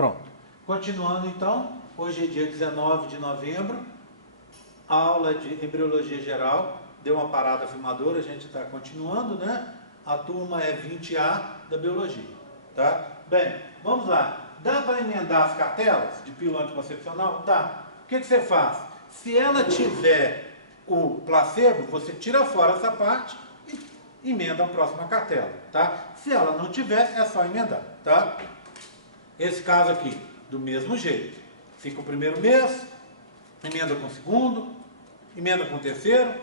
Pronto. Continuando então, hoje é dia 19 de novembro, aula de embriologia geral, deu uma parada filmadora, a gente está continuando, né? A turma é 20A da biologia, tá? Bem, vamos lá. Dá para emendar as cartelas de pílula anticoncepcional? Dá. O que você faz? Se ela tiver o placebo, você tira fora essa parte e emenda a próxima cartela, tá? Se ela não tiver, é só emendar, tá? Esse caso aqui, do mesmo jeito. Fica o primeiro mês, emenda com o segundo, emenda com o terceiro,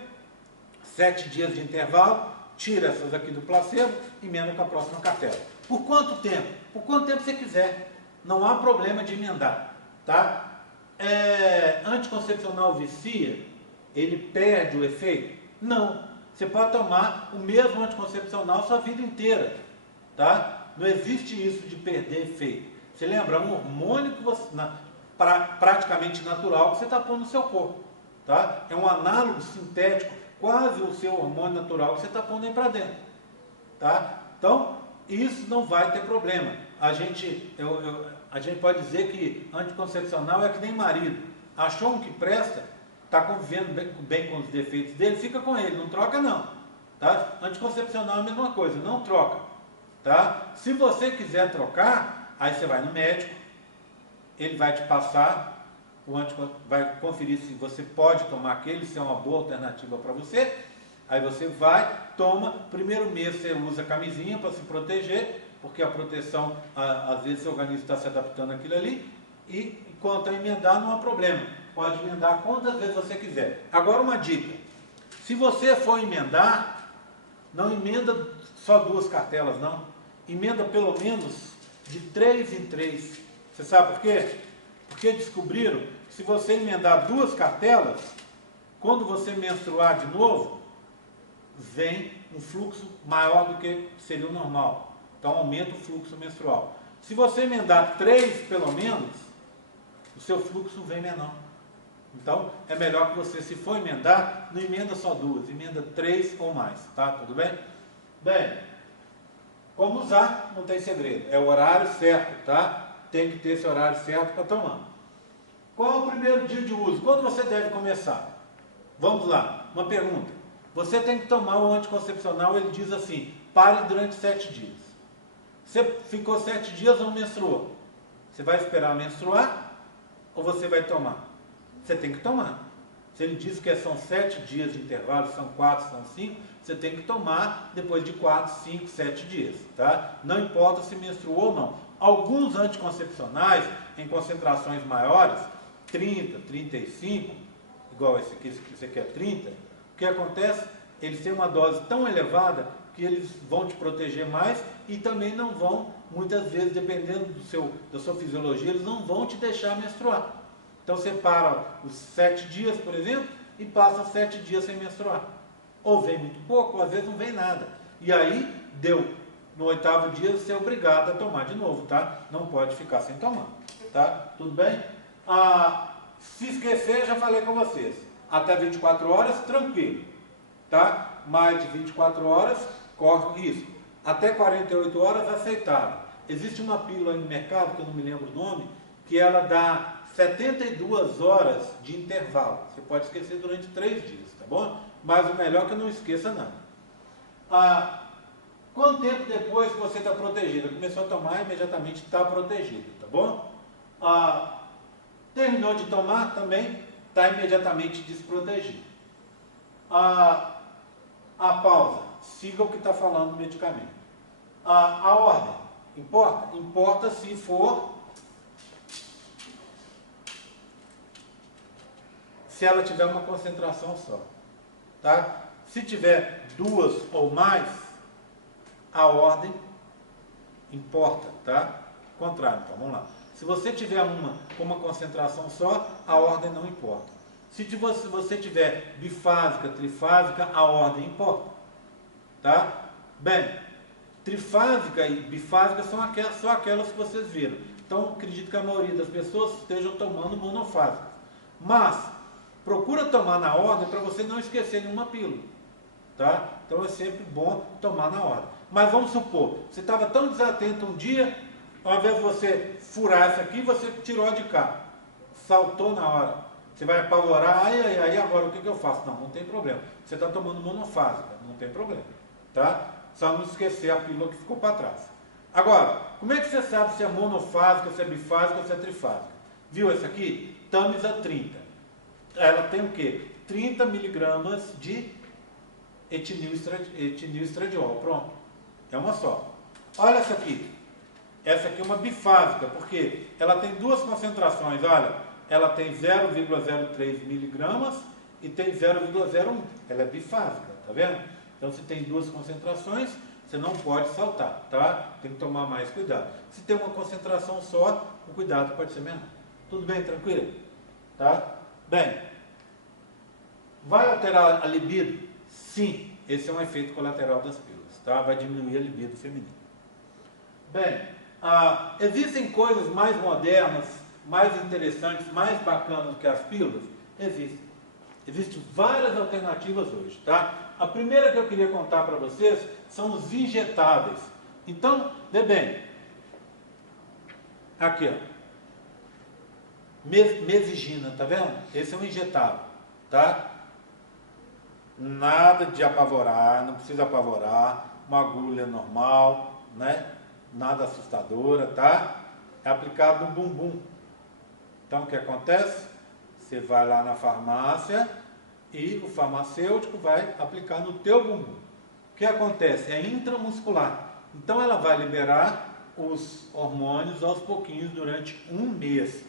7 dias de intervalo, tira essas aqui do placebo, emenda com a próxima cartela. Por quanto tempo? Por quanto tempo você quiser. Não há problema de emendar, tá? Anticoncepcional vicia, ele perde o efeito? Não. Você pode tomar o mesmo anticoncepcional sua vida inteira, tá? Não existe isso de perder efeito. Você lembra? É um hormônio que você, praticamente natural que você está pondo no seu corpo, tá? É um análogo sintético, quase o seu hormônio natural que você está pondo aí para dentro, tá? Então, isso não vai ter problema. A gente pode dizer que anticoncepcional é que nem marido. Achou um que presta, está convivendo bem com os defeitos dele, fica com ele, não troca não, tá? Anticoncepcional é a mesma coisa, não troca, tá? Se você quiser trocar, aí você vai no médico, ele vai te passar, vai conferir se você pode tomar aquele, se é uma boa alternativa para você. Aí você vai, toma, primeiro mês você usa camisinha para se proteger, porque a proteção, às vezes o organismo está se adaptando àquilo ali, e quanto a emendar não há problema, pode emendar quantas vezes você quiser. Agora uma dica, se você for emendar, não emenda só 2 cartelas não, emenda pelo menos de 3 em 3. Você sabe por quê? Porque descobriram que se você emendar 2 cartelas, quando você menstruar de novo, vem um fluxo maior do que seria o normal. Então aumenta o fluxo menstrual. Se você emendar 3 pelo menos, o seu fluxo vem menor. Então é melhor que você, se for emendar, não emenda só 2, emenda 3 ou mais, tá? Tudo bem? Bem, como usar, não tem segredo. É o horário certo, tá? Tem que ter esse horário certo para tomar. Qual é o primeiro dia de uso? Quando você deve começar? Vamos lá, uma pergunta. Você tem que tomar o anticoncepcional, ele diz assim, pare durante 7 dias. Você ficou 7 dias, não menstruou. Você vai esperar menstruar ou você vai tomar? Você tem que tomar. Se ele diz que são 7 dias de intervalo, são 4, são 5, você tem que tomar depois de 4, 5, 7 dias, tá? Não importa se menstruou ou não. Alguns anticoncepcionais, em concentrações maiores, 30, 35, igual esse aqui é 30, o que acontece? Eles têm uma dose tão elevada que eles vão te proteger mais e também não vão, muitas vezes, dependendo da sua fisiologia, eles não vão te deixar menstruar. Então você para os 7 dias, por exemplo, e passa 7 dias sem menstruar. Ou vem muito pouco, ou às vezes não vem nada. E aí, deu. No 8º dia, você é obrigado a tomar de novo, tá? Não pode ficar sem tomar, tá? Tudo bem? Se esquecer, já falei com vocês. Até 24 horas, tranquilo, tá? Mais de 24 horas, corre risco. Até 48 horas, aceitável. Existe uma pílula no mercado, que eu não me lembro o nome, que ela dá 72 horas de intervalo. Você pode esquecer durante 3 dias, tá bom? Mas o melhor é que não esqueça nada. Quanto tempo depois que você está protegido? Começou a tomar, imediatamente está protegido, tá bom? Terminou de tomar, também está imediatamente desprotegido. A pausa, siga o que está falando do medicamento. A ordem, importa? Importa se ela tiver uma concentração só, tá? Se tiver 2 ou mais, a ordem importa, tá? Contrário, então, vamos lá. Se você tiver uma com uma concentração só, a ordem não importa. Se você tiver bifásica, trifásica, a ordem importa, tá? Bem, trifásica e bifásica são aquelas que vocês viram. Então, acredito que a maioria das pessoas estejam tomando monofásica. Mas, procura tomar na ordem para você não esquecer nenhuma pílula, tá? Então é sempre bom tomar na ordem. Mas vamos supor, você estava tão desatento um dia, Ao invés de você furar essa aqui, você tirou de cá. Saltou na hora. Você vai apavorar, aí agora o que eu faço? Não, não tem problema. Você está tomando monofásica, não tem problema. Tá? Só não esquecer a pílula que ficou para trás. Agora, como é que você sabe se é monofásica, se é bifásica ou se é trifásica? Viu essa aqui? Tamisa 30. Ela tem o quê? 30 miligramas de etililstradiol. Pronto. É uma só. Olha essa aqui. Essa aqui é uma bifásica, porque ela tem duas concentrações. Olha, ela tem 0,03 miligramas e tem 0,01. Ela é bifásica, tá vendo? Então, se tem duas concentrações, você não pode saltar, tá? Tem que tomar mais cuidado. Se tem uma concentração só, o cuidado pode ser menor. Tudo bem, tranquilo? Tá? Bem, vai alterar a libido? Sim, esse é um efeito colateral das pílulas, tá? Vai diminuir a libido feminina. Bem, existem coisas mais modernas, mais interessantes, mais bacanas do que as pílulas? Existem. Existem várias alternativas hoje, tá? A primeira que eu queria contar para vocês são os injetáveis. Então, vê bem. Aqui, ó. Mesigina, tá vendo? Esse é um injetável, tá? Nada de apavorar, não precisa apavorar. Uma agulha normal, né? Nada assustadora, tá? É aplicado no bumbum. Então, o que acontece? Você vai lá na farmácia e o farmacêutico vai aplicar no teu bumbum. O que acontece? É intramuscular. Então, ela vai liberar os hormônios aos pouquinhos durante um mês.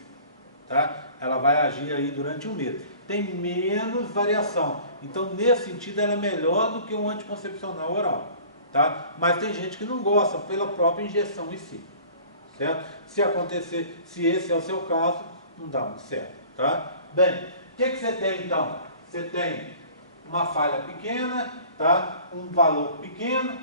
Tá? Ela vai agir aí durante um mês. Tem menos variação. Então, nesse sentido, ela é melhor do que um anticoncepcional oral. Tá? Mas tem gente que não gosta pela própria injeção em si. Certo? Se acontecer, se esse é o seu caso, não dá muito certo. Tá? Bem, o que você tem então? Você tem uma falha pequena, tá? Um valor pequeno,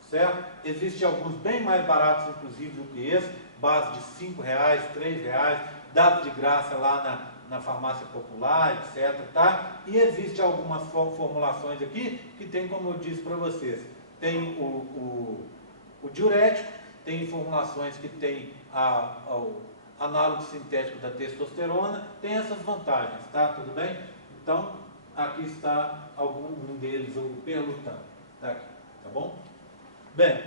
certo? Existem alguns bem mais baratos, inclusive, do que esse, base de R$5, R$3, dado de graça lá na farmácia popular, etc. Tá? E existe algumas formulações aqui que tem, como eu disse para vocês, tem o diurético, tem formulações que tem o análogo sintético da testosterona, tem essas vantagens, tá? Tudo bem? Então, aqui está um deles, o Perlutan, tá aqui, tá bom? Bem,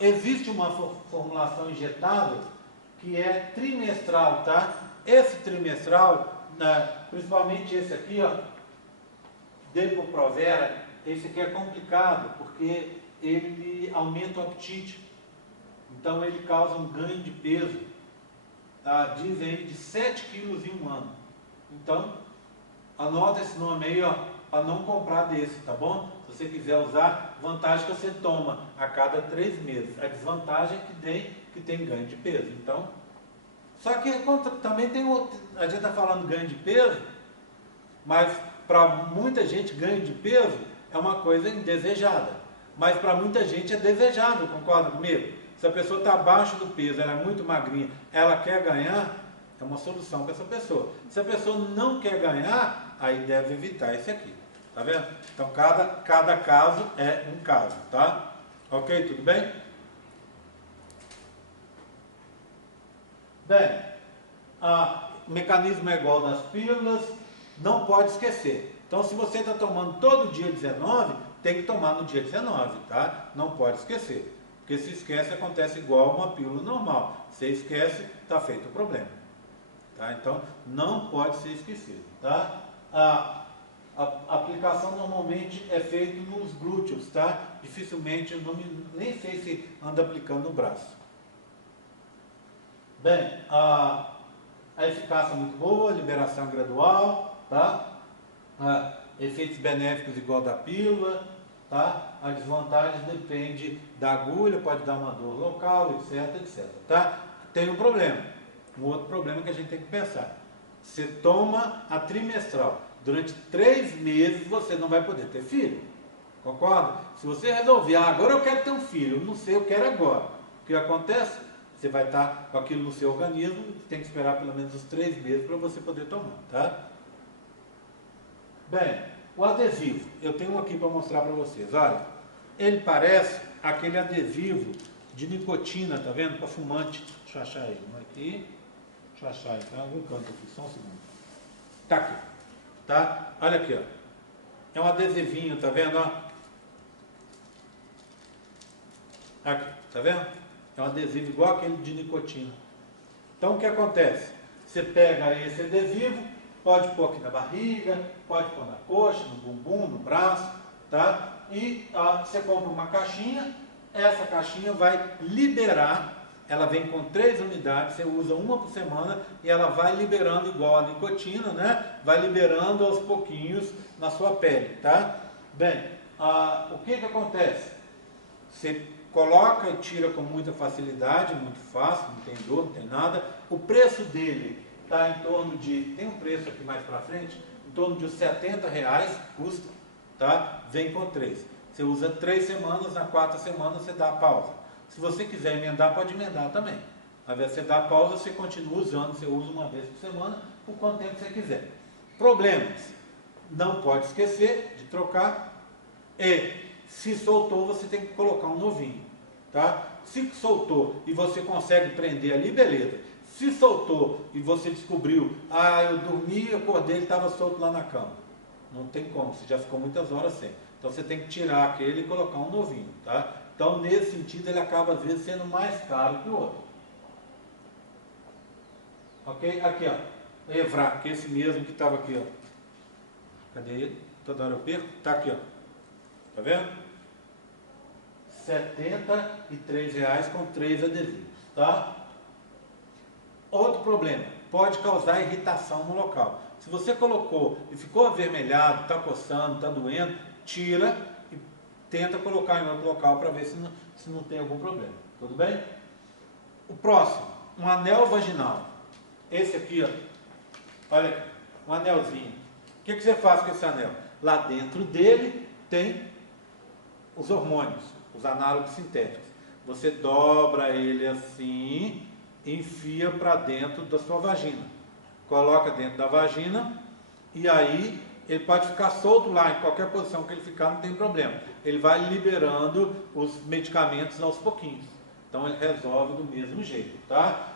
existe uma formulação injetável que é trimestral, tá? Esse trimestral, principalmente esse aqui, ó, Depo-Provera, esse aqui é complicado, porque ele aumenta o apetite. Então, ele causa um ganho de peso, dizem aí, de 7 quilos em um ano. Então, anota esse nome aí, ó, para não comprar desse, tá bom? Se você quiser usar, vantagem que você toma a cada 3 meses. A desvantagem é que tem ganho de peso. Então, só que também tem outro, a gente está falando ganho de peso, mas para muita gente ganho de peso é uma coisa indesejada. Mas para muita gente é desejável, concorda comigo? Se a pessoa está abaixo do peso, ela é muito magrinha, ela quer ganhar, é uma solução para essa pessoa. Se a pessoa não quer ganhar, aí deve evitar esse aqui. Tá vendo? Então, cada caso é um caso, tá? Ok? Tudo bem? Bem, o mecanismo é igual das pílulas, não pode esquecer. Então, se você está tomando todo dia 19, tem que tomar no dia 19, tá? Não pode esquecer. Porque se esquece, acontece igual uma pílula normal. Se esquece, está feito o problema. Tá? Então, não pode ser esquecido. Tá? A aplicação normalmente é feita nos glúteos, tá? Dificilmente, nem sei se anda aplicando no braço. Bem, a eficácia é muito boa, liberação gradual, tá? Efeitos benéficos igual da pílula, tá? A desvantagem depende da agulha, pode dar uma dor local, etc, etc, tá? Tem um problema, um outro problema que a gente tem que pensar. Você toma a trimestral, durante 3 meses você não vai poder ter filho, concorda? Se você resolver, agora eu quero ter um filho, não sei, eu quero agora, o que acontece? Você vai estar com aquilo no seu organismo, tem que esperar pelo menos os 3 meses para você poder tomar, tá? Bem, o adesivo, eu tenho um aqui para mostrar para vocês, olha, ele parece aquele adesivo de nicotina, tá vendo? Para fumante. Deixa eu achar ele. Um aqui. Deixa eu achar ele. Tá em algum canto aqui, só um segundo. Tá aqui. Tá? Olha aqui, ó. É um adesivinho, tá vendo? Ó? Aqui, tá vendo? É um adesivo igual aquele de nicotina. Então o que acontece? Você pega esse adesivo, pode pôr aqui na barriga, pode pôr na coxa, no bumbum, no braço, tá? E você compra uma caixinha, essa caixinha vai liberar, ela vem com 3 unidades, você usa uma por semana e ela vai liberando igual a nicotina, né? Vai liberando aos pouquinhos na sua pele, tá? Bem, o que acontece? Você coloca e tira com muita facilidade, muito fácil, não tem dor, não tem nada. O preço dele está em torno de, tem um preço aqui mais para frente, em torno de uns R$70 custa, tá? Vem com 3. Você usa 3 semanas, na 4ª semana você dá a pausa. Se você quiser emendar, pode emendar também. Ao invés de você dar a pausa, você continua usando, você usa uma vez por semana, por quanto tempo você quiser. Problemas, não pode esquecer de trocar e se soltou, você tem que colocar um novinho, tá? Se soltou e você consegue prender ali, beleza. Se soltou e você descobriu, eu dormi, acordei, ele estava solto lá na cama. Não tem como, você já ficou muitas horas sem. Então você tem que tirar aquele e colocar um novinho, tá? Então nesse sentido ele acaba às vezes sendo mais caro que o outro. Ok? Aqui, ó. Evra, que é esse mesmo que estava aqui, ó. Cadê ele? Toda hora eu perco. Tá aqui, ó. Tá vendo? R$73 com 3 adesivos, tá? Outro problema, pode causar irritação no local. Se você colocou e ficou avermelhado, está coçando, está doendo, tira e tenta colocar em outro local para ver se não tem algum problema. Tudo bem? O próximo, um anel vaginal. Esse aqui, ó, olha aqui, um anelzinho. O que você faz com esse anel? Lá dentro dele tem os hormônios, os análogos sintéticos. Você dobra ele assim, enfia para dentro da sua vagina. Coloca dentro da vagina e aí ele pode ficar solto lá, em qualquer posição que ele ficar, não tem problema. Ele vai liberando os medicamentos aos pouquinhos. Então ele resolve do mesmo jeito, tá?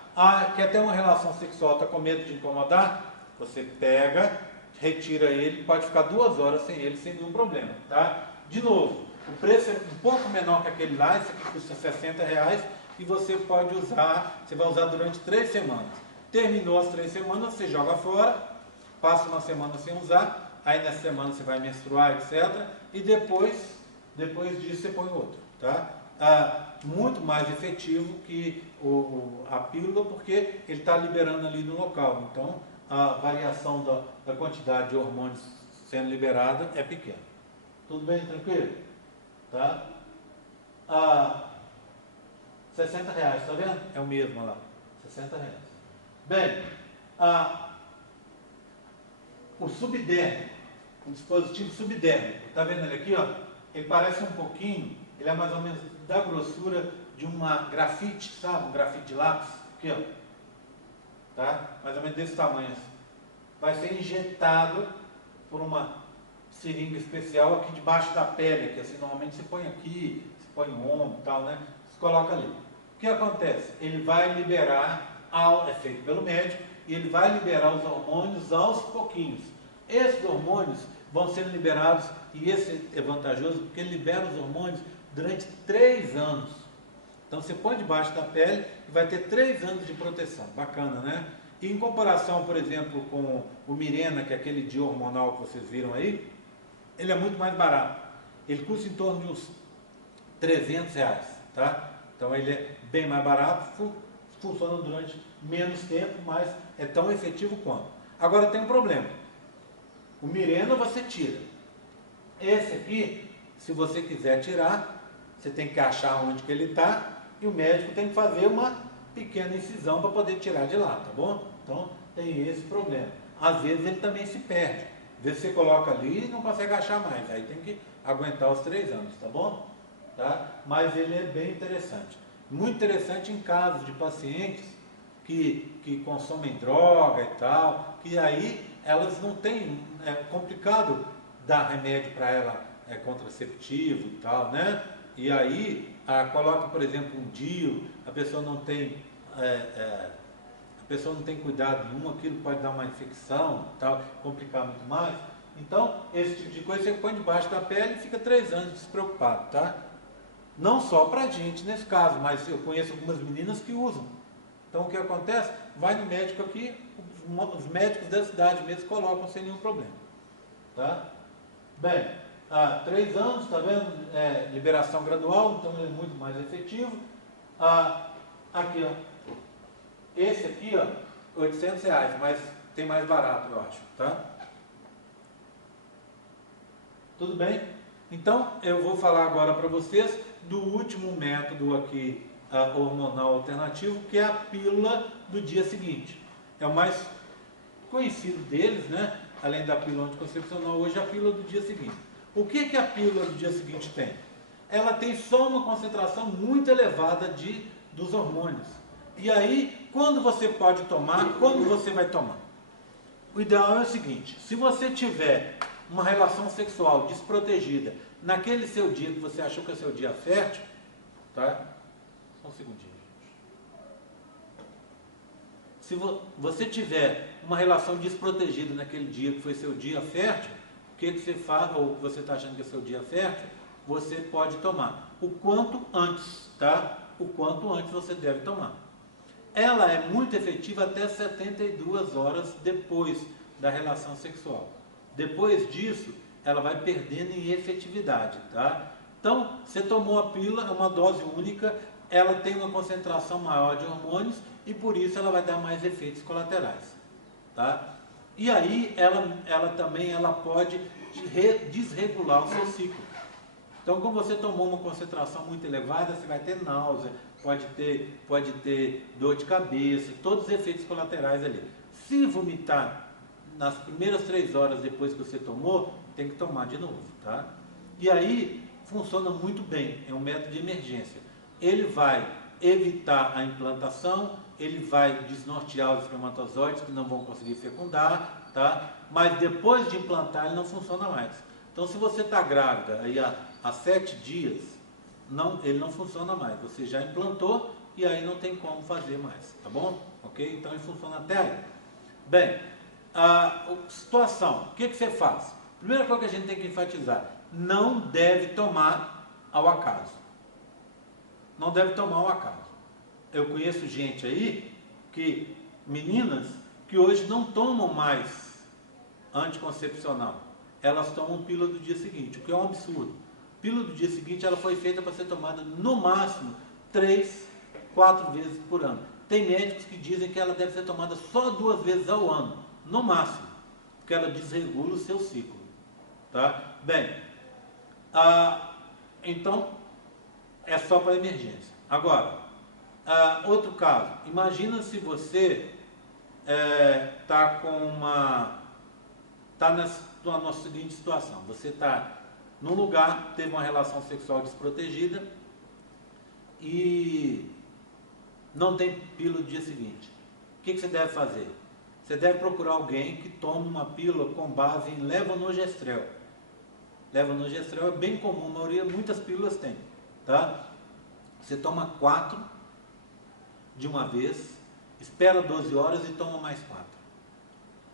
Quer ter uma relação sexual, está com medo de incomodar? Você pega, retira ele, pode ficar 2 horas sem ele, sem nenhum problema, tá? De novo, o preço é um pouco menor que aquele lá, esse aqui custa R$60 e você pode usar, você vai usar durante 3 semanas. Terminou as 3 semanas, você joga fora, passa uma semana sem usar, aí nessa semana você vai menstruar, etc. E depois disso você põe outro, tá? Muito mais efetivo que a pílula, porque ele está liberando ali no local. Então, a variação da quantidade de hormônios sendo liberada é pequena. Tudo bem? Tranquilo? Tá? R$60, tá vendo? É o mesmo lá. R$60. Bem, o subdérmico, o dispositivo subdérmico, tá vendo ele aqui, ó? Ele parece um pouquinho, ele é mais ou menos da grossura de uma grafite, sabe? Um grafite de lápis, aqui, ó. Tá? Mais ou menos desse tamanho. Vai ser injetado por uma seringa especial aqui debaixo da pele, que assim, normalmente você põe aqui, você põe no ombro e tal, né? Você coloca ali. O que acontece? Ele vai liberar, é feito pelo médico, e ele vai liberar os hormônios aos pouquinhos. Esses hormônios vão sendo liberados, e esse é vantajoso, porque ele libera os hormônios durante 3 anos. Então você põe debaixo da pele e vai ter 3 anos de proteção. Bacana, né? E em comparação, por exemplo, com o Mirena, que é aquele de hormonal que vocês viram aí, ele é muito mais barato. Ele custa em torno de uns R$300, tá? Então ele é bem mais barato, funciona durante menos tempo, mas é tão efetivo quanto. Agora tem um problema. O Mirena você tira. Esse aqui, se você quiser tirar, você tem que achar onde que ele está e o médico tem que fazer uma pequena incisão para poder tirar de lá, tá bom? Então tem esse problema. Às vezes ele também se perde. Às vezes você coloca ali e não consegue achar mais. Aí tem que aguentar os 3 anos, tá bom? Tá? Mas ele é bem interessante. Muito interessante em casos de pacientes que consomem droga e tal, que aí elas não têm, é complicado dar remédio para ela, contraceptivo e tal, né? E aí coloca, por exemplo, um DIU, a pessoa não tem cuidado nenhum, aquilo pode dar uma infecção, tal, complicar muito mais. Então, esse tipo de coisa você põe debaixo da pele e fica 3 anos despreocupado, tá? Não só pra gente nesse caso, mas eu conheço algumas meninas que usam. Então, o que acontece? Vai no médico aqui, os médicos da cidade mesmo colocam sem nenhum problema, tá? Bem, 3 anos, tá vendo? Liberação gradual, então ele é muito mais efetivo. Aqui, ó. Esse aqui, ó, R$800, mas tem mais barato, eu acho, tá? Tudo bem? Então, eu vou falar agora para vocês do último método aqui, hormonal alternativo, que é a pílula do dia seguinte. É o mais conhecido deles, né? Além da pílula anticoncepcional, hoje a pílula do dia seguinte. O que a pílula do dia seguinte tem? Ela tem só uma concentração muito elevada dos hormônios. E aí, quando você pode tomar, como você vai tomar? O ideal é o seguinte: se você tiver uma relação sexual desprotegida naquele seu dia que você achou que é seu dia fértil, tá? Só um segundinho. Se você tiver uma relação desprotegida naquele dia que foi seu dia fértil, o que você faz, ou que você está achando que é seu dia fértil, você pode tomar o quanto antes, tá? O quanto antes você deve tomar. Ela é muito efetiva até 72 horas depois da relação sexual. Depois disso, ela vai perdendo em efetividade, tá? Então, você tomou a pílula, é uma dose única, ela tem uma concentração maior de hormônios e por isso ela vai dar mais efeitos colaterais, tá? E aí, ela também pode desregular o seu ciclo. Então, como você tomou uma concentração muito elevada, você vai ter náusea, pode ter dor de cabeça, todos os efeitos colaterais ali. Se vomitar nas primeiras 3 horas depois que você tomou, tem que tomar de novo, tá? E aí, funciona muito bem, é um método de emergência. Ele vai evitar a implantação, ele vai desnortear os espermatozoides que não vão conseguir fecundar, tá? Mas depois de implantar, ele não funciona mais. Então, se você está grávida aí há 7 dias, ele não funciona mais. Você já implantou e aí não tem como fazer mais, tá bom? Ok? Então, ele funciona até aí. Bem, situação, o que você faz? Primeira coisa que a gente tem que enfatizar: não deve tomar ao acaso. Não deve tomar ao acaso. Eu conheço gente aí, meninas, que hoje não tomam mais anticoncepcional. Elas tomam pílula do dia seguinte, o que é um absurdo. Pílula do dia seguinte, ela foi feita para ser tomada no máximo 3, 4 vezes por ano. Tem médicos que dizem que ela deve ser tomada só 2 vezes ao ano, no máximo, porque ela desregula o seu ciclo, tá? Bem, então é só para emergência. Agora, outro caso, imagina se você está na seguinte situação: você está num lugar, teve uma relação sexual desprotegida e não tem pílula no dia seguinte. O que você deve fazer? Você deve procurar alguém que tome uma pílula com base em levonorgestrel. Levonorgestrel é bem comum, muitas pílulas têm, tá? Você toma 4 de uma vez, espera 12 horas e toma mais 4,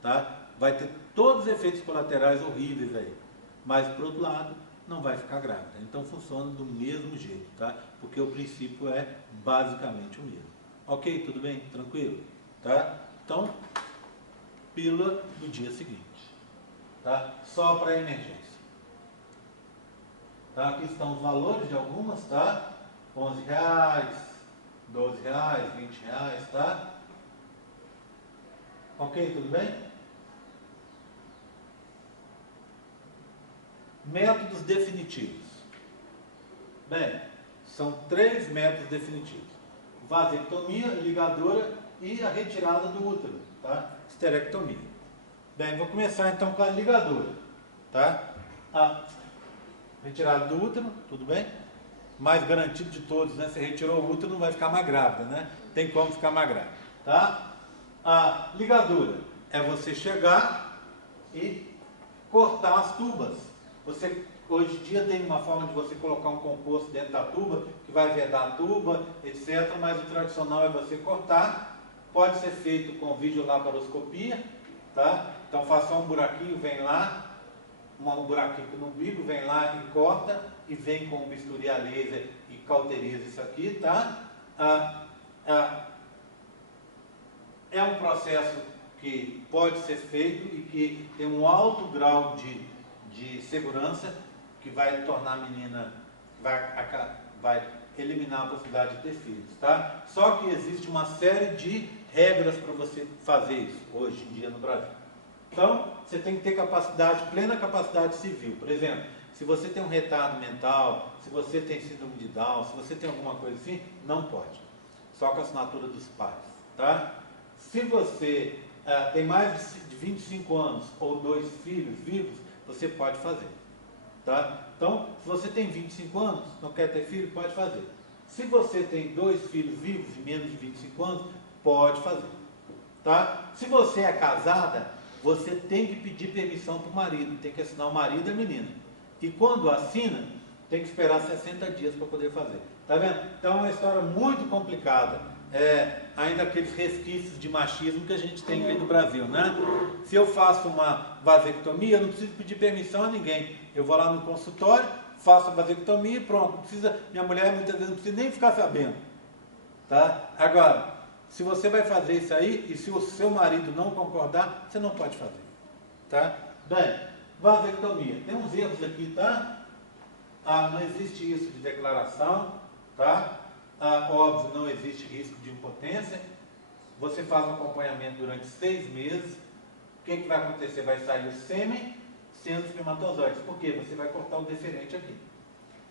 tá? Vai ter todos os efeitos colaterais horríveis aí, mas por outro lado, não vai ficar grávida. Então funciona do mesmo jeito, tá? Porque o princípio é basicamente o mesmo. Ok? Tudo bem? Tranquilo? Tá? Então, pílula do dia seguinte, tá? Só para emergência. Tá? Aqui estão os valores de algumas, tá? R$11, R$12, R$20, tá? Ok? Tudo bem? Métodos definitivos. Bem, são 3 métodos definitivos: vasectomia, ligadura e a retirada do útero, tá? Esterectomia. Bem, vou começar então com a ligadura, tá? A retirada do útero, tudo bem? Mais garantido de todos, né? Se retirou o útero, não vai ficar mais grávida, né? Tem como ficar mais grávida, tá? A ligadura é você chegar e cortar as tubas. Você Hoje em dia tem uma forma de você colocar um composto dentro da tuba, que vai vedar a tuba, etc. Mas o tradicional é você cortar. Pode ser feito com videolaparoscopia, tá? Então faz só um buraquinho, vem lá, um buraquinho no umbigo, vem lá e corta, e vem com um bisturi a laser e cauteriza isso aqui, tá? É um processo que pode ser feito e que tem um alto grau de segurança, que vai tornar a menina, vai eliminar a possibilidade de ter filhos, tá? Só que existe uma série de regras para você fazer isso hoje em dia no Brasil. Então, você tem que ter plena capacidade civil. Por exemplo, se você tem um retardo mental, se você tem síndrome de Down, se você tem alguma coisa assim, não pode. Só com a assinatura dos pais, tá? Se você tem mais de 25 anos ou 2 filhos vivos, você pode fazer, tá? Então, se você tem 25 anos, não quer ter filho, pode fazer. Se você tem 2 filhos vivos de menos de 25 anos, pode fazer, tá? Se você é casada, você tem que pedir permissão para o marido, tem que assinar o marido e a menina. E quando assina, tem que esperar 60 dias para poder fazer. Tá vendo? Então é uma história muito complicada. Ainda aqueles resquícios de machismo que a gente tem aí no Brasil, né? Se eu faço uma vasectomia, eu não preciso pedir permissão a ninguém. Eu vou lá no consultório, faço a vasectomia e pronto. Não precisa, minha mulher muitas vezes não precisa nem ficar sabendo. Tá? Agora, se você vai fazer isso aí, e se o seu marido não concordar, você não pode fazer. Tá? Bem, vasectomia. Tem uns erros aqui, tá? Não existe isso de declaração, tá? Óbvio, não existe risco de impotência. Você faz um acompanhamento durante 6 meses. O que vai acontecer? Vai sair o sêmen sendo espermatozoides. Por quê? Você vai cortar o deferente aqui.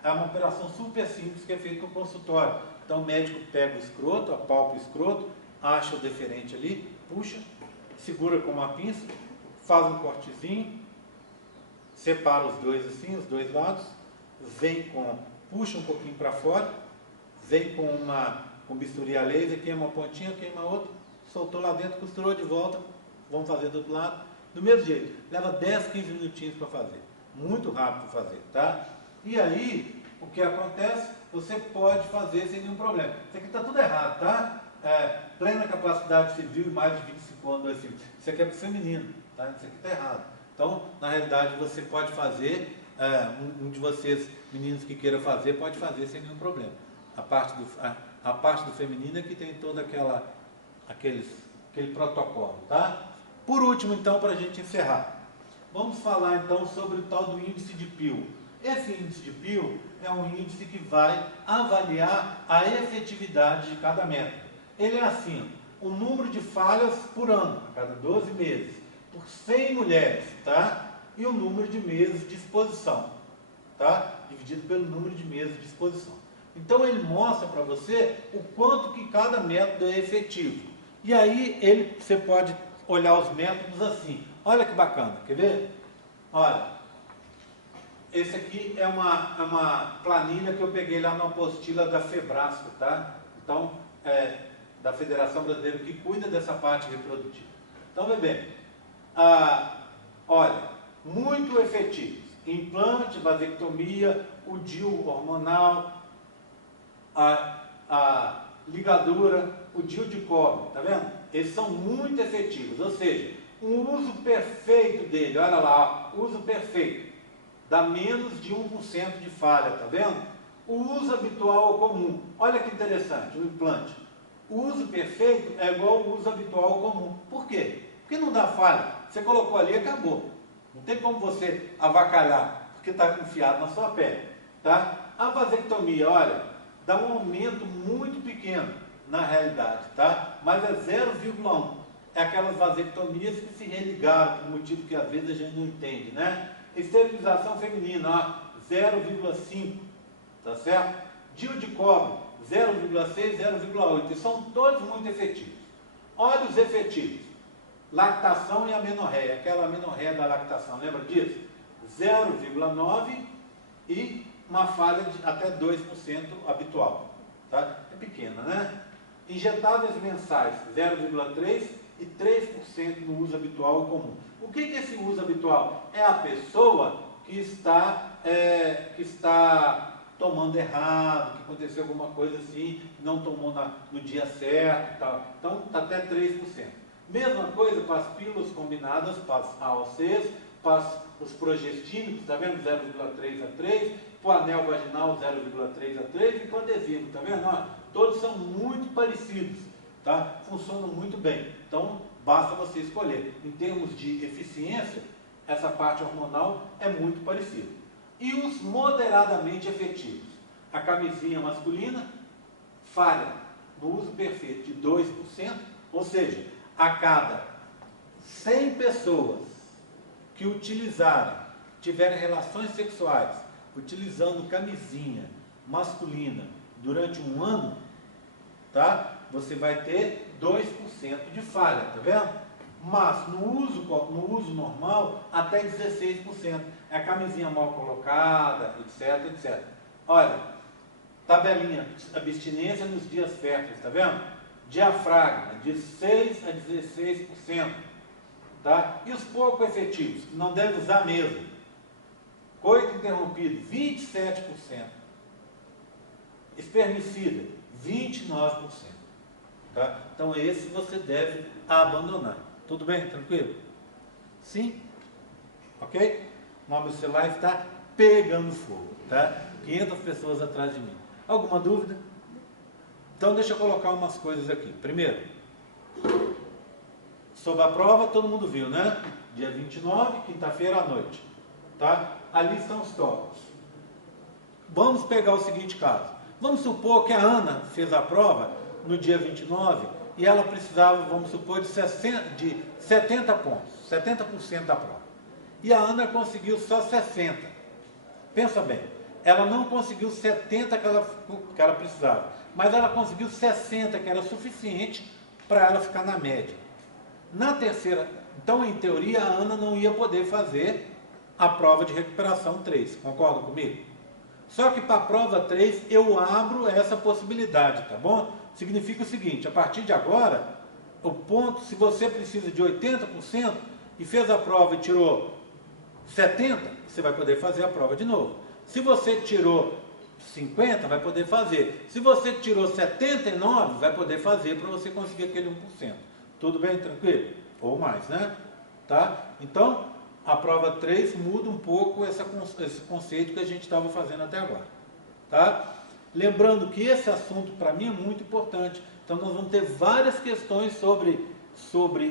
É uma operação super simples que é feita no consultório. Então o médico pega o escroto, apalpa o escroto, acha o deferente ali, puxa, segura com uma pinça, faz um cortezinho, separa os dois assim, os dois lados, puxa um pouquinho para fora, vem com bisturi a laser, queima uma pontinha, queima a outra, soltou lá dentro, costurou de volta, vamos fazer do outro lado. Do mesmo jeito, leva 10, 15 minutinhos para fazer. Muito rápido para fazer, tá? E aí, o que acontece? Você pode fazer sem nenhum problema. Isso aqui está tudo errado, tá? Plena capacidade civil e mais de 25 anos, 2 filhos. Isso aqui é para o feminino, tá? Isso aqui está errado. Então, na realidade, você pode fazer, um de vocês, meninos que queira fazer, pode fazer sem nenhum problema. A parte do feminino é que tem todo aquele protocolo, tá? Por último, então, para a gente encerrar, vamos falar então sobre o tal do índice de Peele. Esse índice de Peele é um índice que vai avaliar a efetividade de cada método. Ele é assim, o número de falhas por ano, a cada 12 meses, por 100 mulheres, tá? E o número de meses de exposição, tá? Dividido pelo número de meses de exposição. Então ele mostra para você o quanto que cada método é efetivo. E aí você pode olhar os métodos assim. Olha que bacana, quer ver? Olha, esse aqui é uma planilha que eu peguei lá na apostila da Febrasco, tá? Então, da Federação Brasileira que cuida dessa parte reprodutiva. Então, vê bem, olha, muito efetivos. Implante, vasectomia, o DIU hormonal, a ligadura, o DIU de cobre, tá vendo? Eles são muito efetivos, ou seja, um uso perfeito dele, olha lá, uso perfeito, dá menos de 1% de falha, tá vendo? O uso habitual ou comum, olha que interessante, o implante. O uso perfeito é igual ao uso habitual ou comum. Por quê? Porque não dá falha. Você colocou ali e acabou. Não tem como você avacalhar, porque está enfiado na sua pele, tá? A vasectomia, olha, dá um aumento muito pequeno na realidade, tá? Mas é 0,1. É aquelas vasectomias que se religaram, por motivo que às vezes a gente não entende, né? Esterilização feminina, ó, 0,5, tá certo? DIU de cobre, 0,6, 0,8. E são todos muito efetivos. Olha os efetivos. Lactação e amenorreia, aquela amenorreia da lactação, lembra disso? 0,9 e uma falha de até 2% habitual, tá? É pequena, né? Injetáveis mensais, 0,3 e 3% no uso habitual ou comum. O que é esse uso habitual? É a pessoa que está tomando errado, que aconteceu alguma coisa assim, não tomou no dia certo e tal. Então, está até 3%. Mesma coisa para as pílulas combinadas, para as AOCs, para os progestínicos, está vendo? 0,3 a 3, para o anel vaginal 0,3 a 3 e para o adesivo, está vendo? Ó, todos são muito parecidos, tá? Funcionam muito bem. Então, basta você escolher. Em termos de eficiência, essa parte hormonal é muito parecida. E os moderadamente efetivos? A camisinha masculina falha no uso perfeito de 2%, ou seja, a cada 100 pessoas que tiverem relações sexuais utilizando camisinha masculina durante um ano, tá? Você vai ter 2% de falha, tá vendo? Mas no uso normal, até 16%. É a camisinha mal colocada, etc, etc. Olha, tabelinha, abstinência nos dias férteis, tá vendo? Diafragma, de 6 a 16%. Tá? E os pouco efetivos, que não deve usar mesmo. Coito interrompido, 27%. Espermicida, 29%. Tá? Então esse você deve abandonar. Tudo bem? Tranquilo? Sim? Ok? O nome do celular está pegando fogo. Tá? 500 pessoas atrás de mim. Alguma dúvida? Então deixa eu colocar umas coisas aqui. Primeiro, sobre a prova, todo mundo viu, né? Dia 29, quinta-feira à noite. Tá? Ali estão os tópicos. Vamos pegar o seguinte caso. Vamos supor que a Ana fez a prova no dia 29 e ela precisava, vamos supor, de 70 pontos, 70% da prova. E a Ana conseguiu só 60. Pensa bem, ela não conseguiu 70 que ela precisava, mas ela conseguiu 60, que era suficiente para ela ficar na média. Na terceira, então em teoria a Ana não ia poder fazer a prova de recuperação 3, concorda comigo? Só que para a prova 3 eu abro essa possibilidade, tá bom? Significa o seguinte, a partir de agora, o ponto, se você precisa de 80% e fez a prova e tirou 70%, você vai poder fazer a prova de novo. Se você tirou 50%, vai poder fazer. Se você tirou 79%, vai poder fazer para você conseguir aquele 1%. Tudo bem? Tranquilo? Ou mais, né? Tá? Então, a prova 3 muda um pouco esse conceito que a gente estava fazendo até agora. Tá? Lembrando que esse assunto para mim é muito importante. Então nós vamos ter várias questões sobre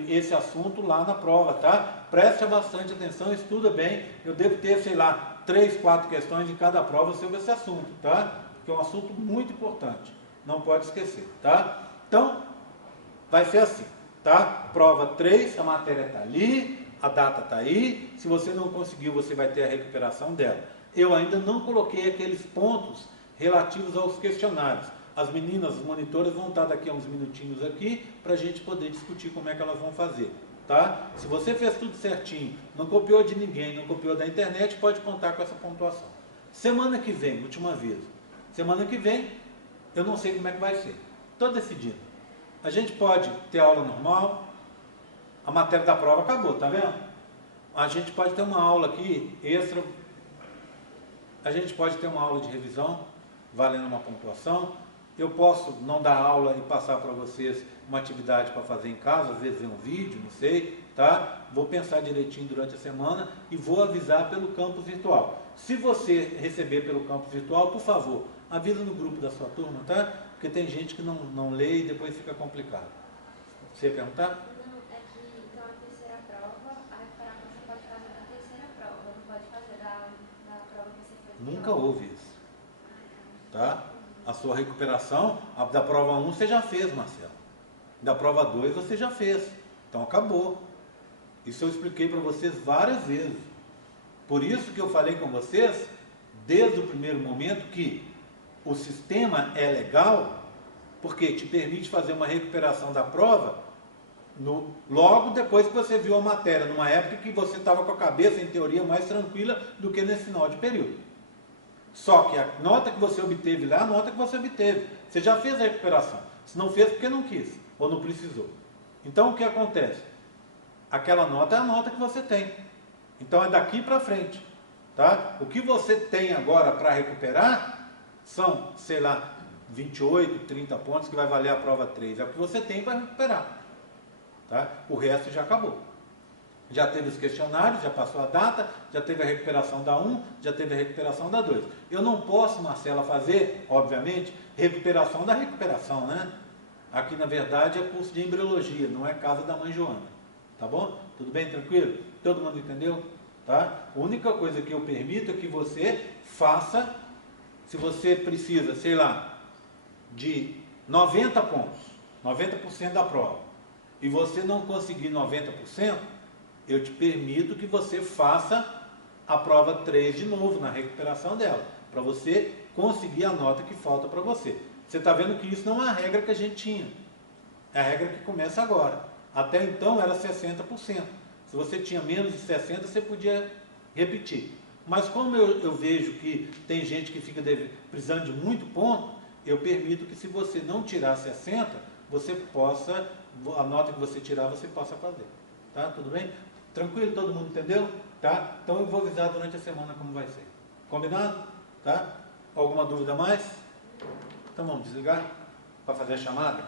esse assunto lá na prova, tá? Preste bastante atenção, estuda bem. Eu devo ter, sei lá, 3, 4 questões em cada prova sobre esse assunto, tá? Porque é um assunto muito importante. Não pode esquecer, tá? Então, vai ser assim, tá? Prova 3, a matéria está ali, a data está aí. Se você não conseguiu, você vai ter a recuperação dela. Eu ainda não coloquei aqueles pontos relativos aos questionários. As meninas, as monitoras vão estar daqui a uns minutinhos aqui para a gente poder discutir como é que elas vão fazer, tá? Se você fez tudo certinho, não copiou de ninguém, não copiou da internet, pode contar com essa pontuação. Semana que vem, último aviso. Semana que vem, eu não sei como é que vai ser. Estou decidindo. A gente pode ter aula normal, a matéria da prova acabou, tá vendo? A gente pode ter uma aula aqui extra, a gente pode ter uma aula de revisão, valendo uma pontuação. Eu posso não dar aula e passar para vocês uma atividade para fazer em casa, às vezes ver um vídeo, não sei, tá? Vou pensar direitinho durante a semana e vou avisar pelo campus virtual. Se você receber pelo campus virtual, por favor, avisa no grupo da sua turma, tá? Porque tem gente que não lê e depois fica complicado. Você ia perguntar? Não, é que então a terceira prova, a recuperação você pode fazer da terceira prova, não pode fazer da prova que você fez. Nunca houve isso, tá? A sua recuperação, a da prova 1 você já fez, Marcelo. Da prova 2 você já fez. Então acabou. Isso eu expliquei para vocês várias vezes. Por isso que eu falei com vocês, desde o primeiro momento, que o sistema é legal, porque te permite fazer uma recuperação da prova logo depois que você viu a matéria, numa época que você estava com a cabeça, em teoria, mais tranquila do que nesse final de período. Só que a nota que você obteve lá, a nota que você obteve. Você já fez a recuperação. Se não fez, porque não quis, ou não precisou. Então, o que acontece? Aquela nota é a nota que você tem. Então, é daqui para frente. Tá? O que você tem agora para recuperar são, sei lá, 28, 30 pontos que vai valer a prova 3. É o que você tem para recuperar. Tá? O resto já acabou. Já teve os questionários, já passou a data, já teve a recuperação da 1, já teve a recuperação da 2. Eu não posso, Marcela, fazer, obviamente, recuperação da recuperação, né? Aqui, na verdade, é curso de embriologia, não é casa da mãe Joana. Tá bom? Tudo bem, tranquilo? Todo mundo entendeu? Tá? A única coisa que eu permito é que você faça, se você precisa, sei lá, de 90 pontos, 90% da prova, e você não conseguir 90%, eu te permito que você faça a prova 3 de novo, na recuperação dela, para você conseguir a nota que falta para você. Você está vendo que isso não é a regra que a gente tinha, é a regra que começa agora. Até então era 60%. Se você tinha menos de 60%, você podia repetir. Mas como eu vejo que tem gente que fica precisando de muito ponto, eu permito que se você não tirar 60%, você possa, a nota que você tirar, você possa fazer. Tá? Tudo bem? Tranquilo? Todo mundo entendeu? Tá? Então eu vou avisar durante a semana como vai ser. Combinado? Tá? Alguma dúvida mais? Então vamos desligar para fazer a chamada?